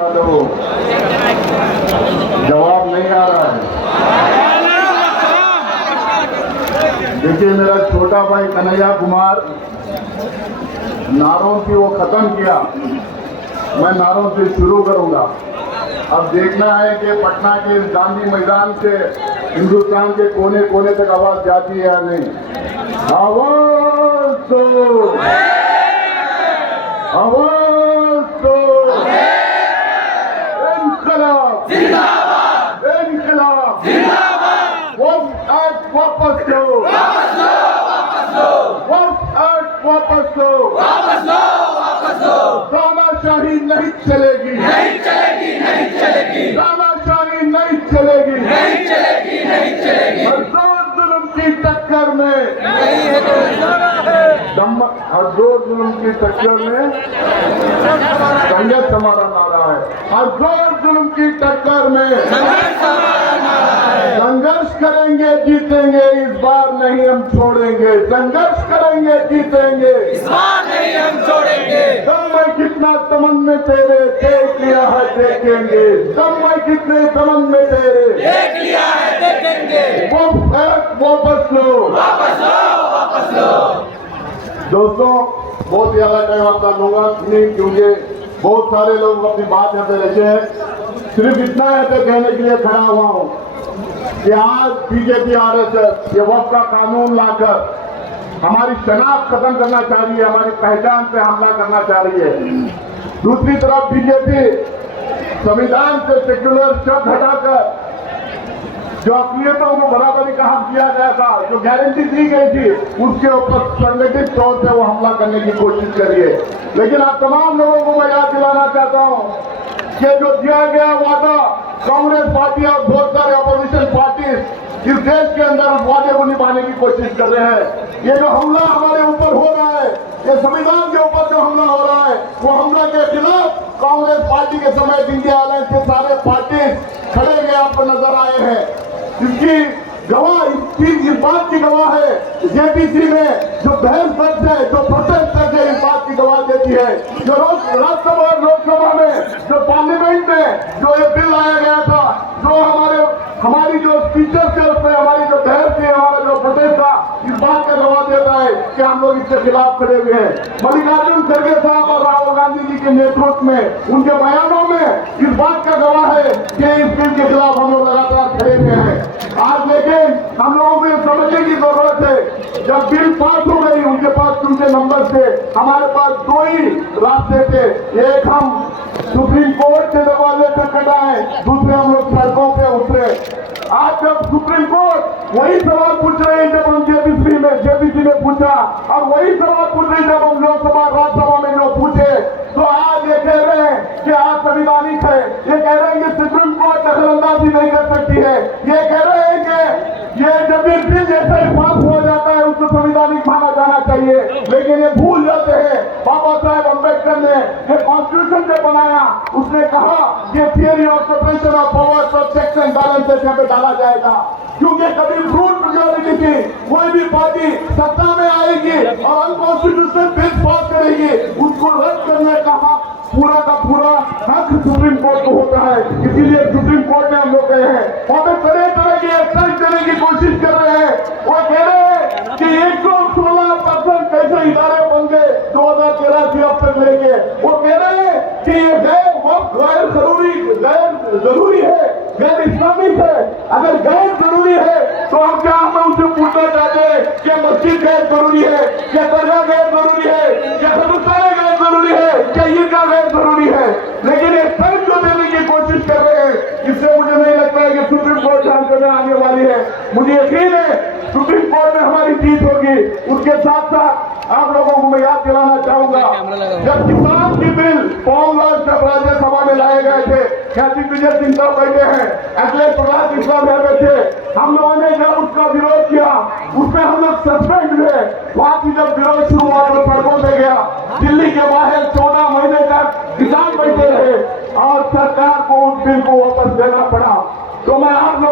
तो जवाब नहीं आ रहा है। देखिए, मेरा छोटा भाई कन्हैया कुमार नारों की वो खत्म किया, मैं नारों से शुरू करूंगा। अब देखना है कि पटना के गांधी मैदान से हिंदुस्तान के कोने कोने तक आवाज जाती है या नहीं। आवाज दो, आवाज दो, इनकलाब जिंदाबाद, इनकलाब जिंदाबाद। वक्फ एक्ट वापस लो, वापस लो, वापस लो। वक्फ एक्ट वापस लो, वापस लो, वापस लो। तानाशाही नहीं चलेगी, नहीं चलेगी, नहीं चलेगी। तानाशाही नहीं चलेगी, नहीं चलेगी, नहीं चलेगी। मजदूर जुल्म की टक्कर में नहीं है तो मजदूर जुल्म की टक्कर में संघर्ष हमारा नारा है। मजदूर जुल्म की टक्कर में संघर्ष करेंगे, जीतेंगे, इस बार नहीं हम छोड़ेंगे। संघर्ष करेंगे, जीतेंगे, इस बार नहीं हम छोड़ेंगे। दम में कितना तमन में तेरे, देख लिया है देखेंगे। दम में कितने तमन में तेरे, देख लिया है देखेंगे। वापस लो, वापस लो, वापस लो। दोस्तों, बहुत ज्यादा टाइम आपका लूंगा नहीं, क्योंकि बहुत सारे लोग अपनी बात यहाँ पे रखे हैं। सिर्फ इतना यहाँ पे कहने के लिए खड़ा हुआ हूँ कि आज बीजेपी आरएसएस ये वक्फ का कानून लाकर हमारी शनाख्त खत्म करना चाह रही है, हमारी पहचान पे हमला करना चाह रही है। दूसरी तरफ बीजेपी संविधान से सेक्युलर शब्द हटाकर जो अक़लियतों को बराबरी का हक दिया गया था, जो गारंटी दी गई थी, उसके ऊपर संगठित तौर पे वो हमला करने की कोशिश करी है। लेकिन आप तमाम लोगों को मैं याद दिलाना चाहता हूँ कि जो दिया गया वादा कांग्रेस पार्टी और बहुत सारे अपोजिशन पार्टी इस देश के अंदर उस वादे को निभाने की कोशिश कर रहे हैं। ये जो हमला हमारे ऊपर हो रहा है, ये संविधान के ऊपर जो हमला हो रहा है, वो हमला के खिलाफ कांग्रेस पार्टी के समय इंडिया अलायंस के सारे पार्टी खड़े हुए आपको नजर आए हैं। इसकी गवाह इस बात की गवाह है जेपीसी में जो बहस दर्ज है, जो प्रोटेस्ट दर्ज है, इस बात की गवाह देती है। जो राज्यसभा और लोकसभा में, जो पार्लियामेंट में जो ये बिल लाया गया था, जो हमारी जो स्पीचर्स थे उसमें हमारी जो बहस थी, हमारा जो प्रोटेस्ट था, इस बात का गवाह देता है कि हम लोग इसके खिलाफ खड़े हुए हैं। मल्लिकार्जुन खड़गे साहब और राहुल गांधी जी के नेतृत्व में उनके बयानों में इस बात का गवाह है कि इस बिल के खिलाफ हम लोग लगातार खड़े हुए हैं। आज लेकिन हम लोगों को ये समझने की जरूरत है, जब बिल पास हो गई, उनके पास उनके नंबर थे, हमारे पास दो ही रास्ते थे। एक हम सुप्रीम कोर्ट के दरवाजे तक कटाए, दूसरे हम लोग सड़कों पे उतरे। आज जब सुप्रीम कोर्ट वही सवाल पूछ रहे हैं जब हम जेपीसी में पूछा, अब वही सवाल पूछ रहे हैं जब हम लोकसभा राज्यसभा में जो पूछे, तो आज ये कह रहे हैं कि आप संविधानिक है, ये कह रहे हैं कि सुप्रीम कोर्ट दखलंदाजी नहीं कर सकती है, ये कह रहे हैं कि ये जब ये बिल जैसा ही पास हो जाता है उसको संविधानिक माना जाना चाहिए। लेकिन ये भूल जाते हैं, बाबा साहेब अम्बेडकर ने एक कॉन्स्टिट्यूशन जो बनाया, उसने कहा कि theory of separation of powers और चेक्स एंड बैलेंसेस यहाँ पे डाला जाएगा, क्योंकि कभी रूल मेजॉरिटी की कोई भी पार्टी सत्ता में आएगी और अनकॉन्स्टिट्यूशनल बिल पास करेगी, उसको रद्द करने का हक पूरा का पूरा हक सुप्रीम कोर्ट को होता है। इसीलिए सुप्रीम कोर्ट में हम लोग गए हैं, वहां पे तरह तरह की एक्शन देने की कोशिश कर रहे हैं। वो कह रहे हैं कि 116% कैसे इदारे बन गए 2013 से अब तक लेके। वो कह रहे हैं कि ये गैर जरूरी है, गैर इस्लामिक है। अगर गैर जरूरी है तो हम क्या हम उनसे पूछना चाहते हैं कि मस्जिद गैर जरूरी है, क्या दरगाह गैर जरूरी है, क्या समुदाय गैर जरूरी है, क्या ईदगाह गैर जरूरी है? लेकिन ये सब जो देने की कोशिश कर रहे हैं, इससे मुझे नहीं लगता है कि सुप्रीम कोर्ट जांच करने आने वाली है। मुझे यकीन है सुप्रीम कोर्ट में हमारी जीत होगी। उसके साथ साथ आप लोगों को मैं याद दिलाना चाहूंगा, जब किसान की बिल फॉर्म लॉन्च जब राज्यसभा में लाए गए थे, दिग्विजय सिंह साहब बैठे हैं, अखिलेश प्रसाद इस्लाम बैठे, हम लोगों ने जब उसका विरोध किया, उसमें हम लोग सस्पेंड हुए। वहां की जब विरोध शुरू हुआ तो सड़कों पे गया, दिल्ली के बाहर 14 महीने तक किसान बैठे रहे और सरकार को उस बिल को वापस देना पड़ा। तो मैं आप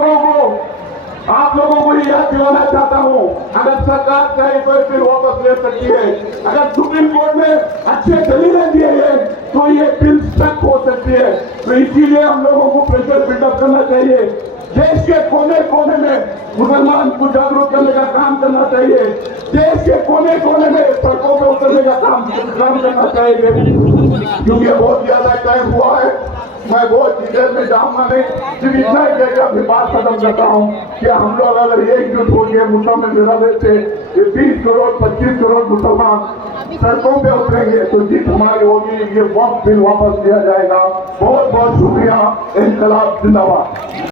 लोगों को ये याद दिलाना चाहता हूँ, अगर सरकार चाहे तो बिल वापस ले सकती है। अगर सुप्रीम कोर्ट में अच्छे दलीलें दिए हैं तो ये बिल तक हो सकती है। तो इसीलिए हम लोगों को प्रेशर बिल्डअप करना चाहिए। देश के कोने कोने में मुसलमान को जागरूक करने का काम करना चाहिए। देश के कोने कोने में सड़कों पर उतरने का काम करना चाहिए, क्योंकि बहुत ज्यादा टाइम हुआ है। मैं बहुत डिटेल में जाऊंगा नहीं, सिर्फ इतना ही कहकर अपनी बात खत्म करता हूँ कि हम लोग अगर एकजुट हो गए मुसलमान जनादेश से 20 करोड़ 25 करोड़ मुसलमान सड़कों पे उतरेंगे तो जीत हमारी होगी। ये वक्त बिल वापस लिया जाएगा। बहुत बहुत शुक्रिया। इंकलाब जिंदाबाद।